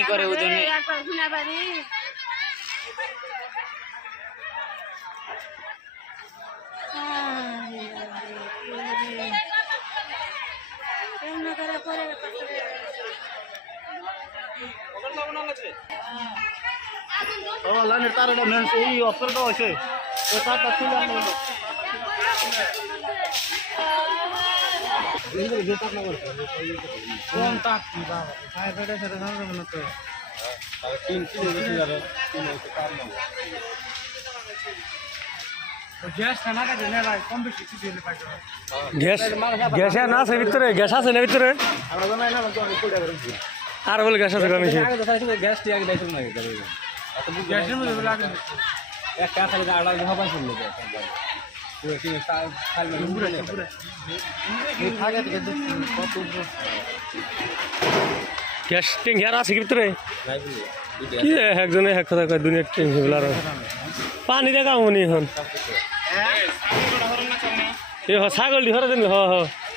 কি করে ওজনে লাইনের তারটা মেন এই অফারটা আছে ও তারটা খুলে আনলো কোন তাক কি বাবা ফায়ার ফাইটার সাথে সামনে মনে তো তিন বেশি যাবে তিন হইতে তার না গ্যাস খানা কাটে না লাই কম বেশি কিছু দিলে পাইছো গ্যাস না আছে ভিতরে গ্যাস আছে না ভিতরে আমরা জানাই না তো আমি কোটা করে আর বলে গ্যাস আছে কম বেশি গ্যাস টি আগে দাইছো না এত গ্যাসের মধ্যে লাগে এক কাজ আছে আড়া হবা শুনলে পুরো কি খাল মানে পুরো এই থাকে থেকে কত গ্যাস ট্যাঙ্ক আর আছে কি ভিতরে নাই বলি কি একজনে এক কথা কয় দুনিয়ার ট্যাঙ্ক গুলার পানি দেখা মনি এখন এ ছাগল দি হরে দেন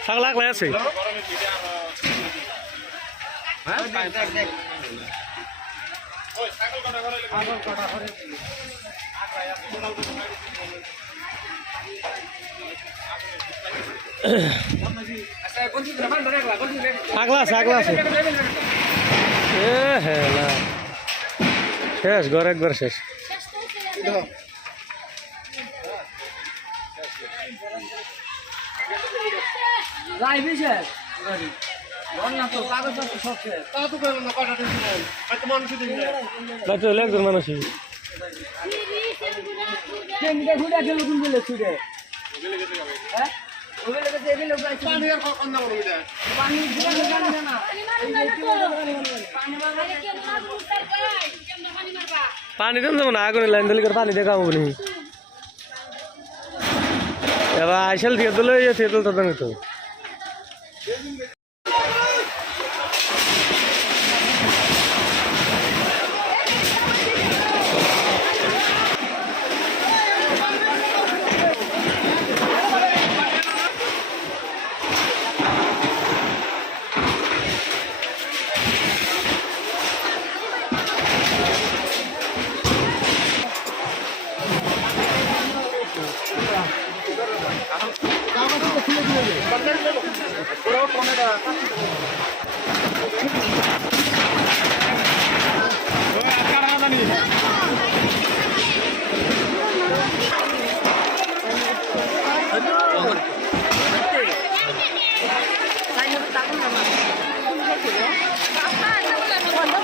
ছাগল আগলাই আছে আগলা আছে এ হেলা শেষ ঘর একবার শেষ একজন মানুষ পানি দেন যাবো না আগুনে লাইন ধরে পানি দেখা হবো নি এবার আইসাল দিয়ে দিলে থিয়েতল তাদের তো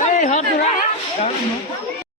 Hey, hot